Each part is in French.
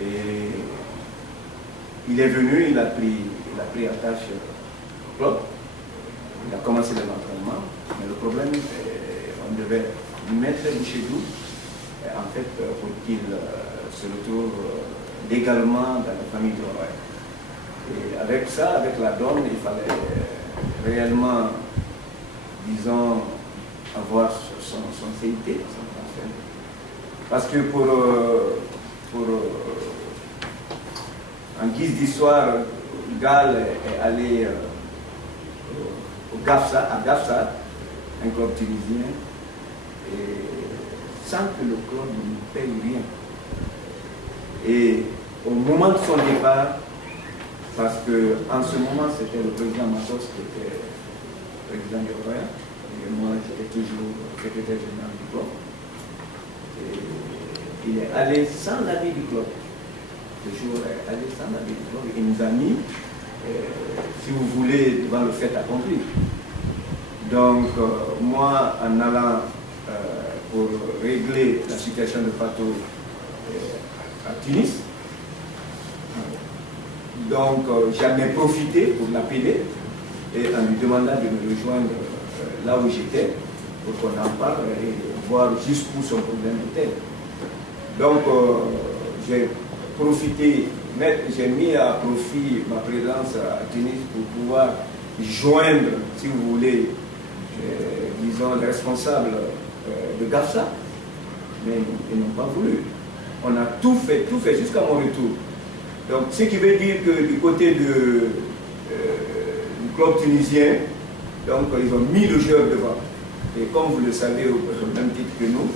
Et il est venu, il a pris attache au club. Il a commencé l'entraînement, mais le problème, on devait mettre chez nous, en fait, pour qu'il se retrouve légalement dans la famille de Roy. Et avec ça, avec la donne, il fallait réellement, disons, avoir son CIT, son transfert. Parce que en guise d'histoire, Gall est allé au Gafsa, à Gafsa, un club tunisien, et sans que le club ne paye rien. Et au moment de son départ, parce qu'en ce moment c'était le président Matos qui était président du Royal, et moi j'étais toujours secrétaire général du club. Et il est allé sans l'avis du club. Le jour est allé sans l'avis du club. Il nous a mis, si vous voulez, devant le fait accompli. Donc, moi, en allant pour régler la situation de Fatou à Tunis, donc j'en ai profité pour l'appeler et en lui demandant de me rejoindre là où j'étais pour qu'on en parle et voir jusqu'où son problème était. Donc, j'ai profité, j'ai mis à profit ma présence à Tunis pour pouvoir joindre, si vous voulez, disons, les responsables de Gafsa, mais ils n'ont pas voulu. On a tout fait jusqu'à mon retour. Donc, ce qui veut dire que du côté du club tunisien, donc ils ont mis le joueur devant. Et comme vous le savez, au même titre que nous,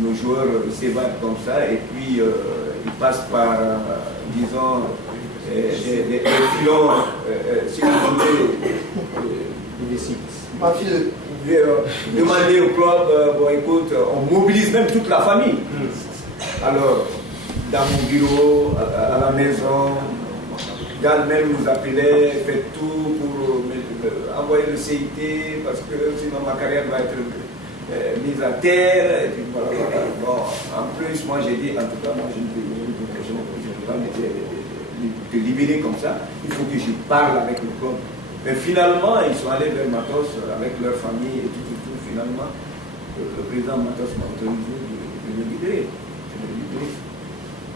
nos joueurs s'évadent comme ça et puis ils passent par, disons, des filons, si vous voulez, demander au club, bon écoute, on mobilise même toute la famille. Alors, dans mon bureau, à la maison, Gall même nous appelait, fait tout pour envoyer le CIT parce que sinon ma carrière va être mise à terre. Et puis voilà. Bon, en plus, moi j'ai dit, en tout cas, moi je ne peux pas te libérer comme ça. Il faut que je parle avec le club. Mais finalement, ils sont allés vers Matos avec leur famille et tout. Finalement, le président Matos m'a autorisé de le libérer.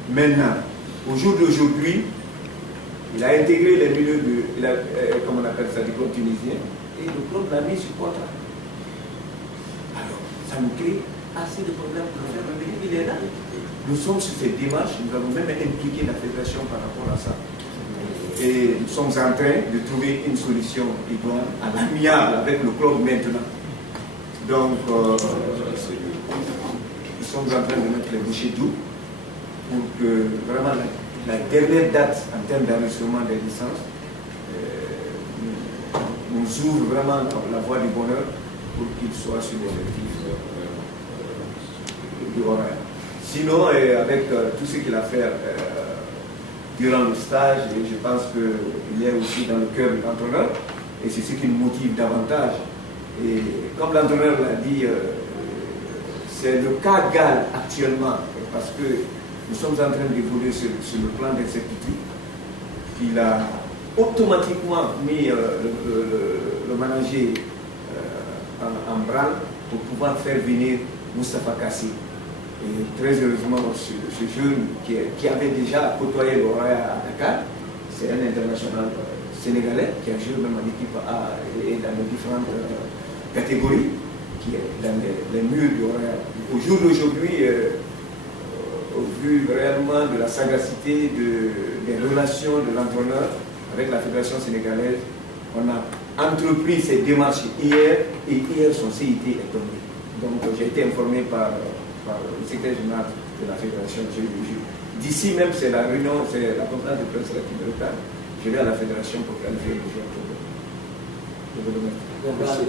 Maintenant, au jour d'aujourd'hui, il a intégré les milieux comme on appelle ça, du club tunisien, et le club l'a mis sur contrat. Alors, ça nous crée assez de problèmes pour le faire revenir. Il est là. Nous sommes sur cette démarche, nous avons même impliqué la fédération par rapport à ça. Et nous sommes en train de trouver une solution idoine, à l'amiable avec le club maintenant. Donc, nous sommes en train de mettre les bouchées doux pour que vraiment la dernière date en termes d'enregistrement des licences nous ouvre vraiment la voie du bonheur pour qu'il soit sur l'objectif du horaire. Sinon, avec tout ce qu'il a fait durant le stage, et je pense qu'il est aussi dans le cœur de l'entraîneur, et c'est ce qui nous motive davantage. Et comme l'entraîneur l'a dit, c'est le cas Gall actuellement, parce que nous sommes en train d'évoluer sur le plan d'incertitude, qu'il a automatiquement mis le manager en branle pour pouvoir faire venir Moustapha Kassi. Et très heureusement, ce jeune qui avait déjà côtoyé le Royal à Dakar, c'est un international sénégalais qui a joué même en équipe A et dans les différentes catégories, qui est dans les murs du Royal. Au jour d'aujourd'hui, au vu réellement de la sagacité des relations de l'entraîneur avec la fédération sénégalaise, on a entrepris ces démarches hier et hier son CIT est tombé. Donc j'ai été informé par le secrétaire général de la fédération. D'ici même, c'est la réunion, c'est la conférence de presse qui me retarde. Je vais à la fédération pour qualifier le joueur. Je vous remercie.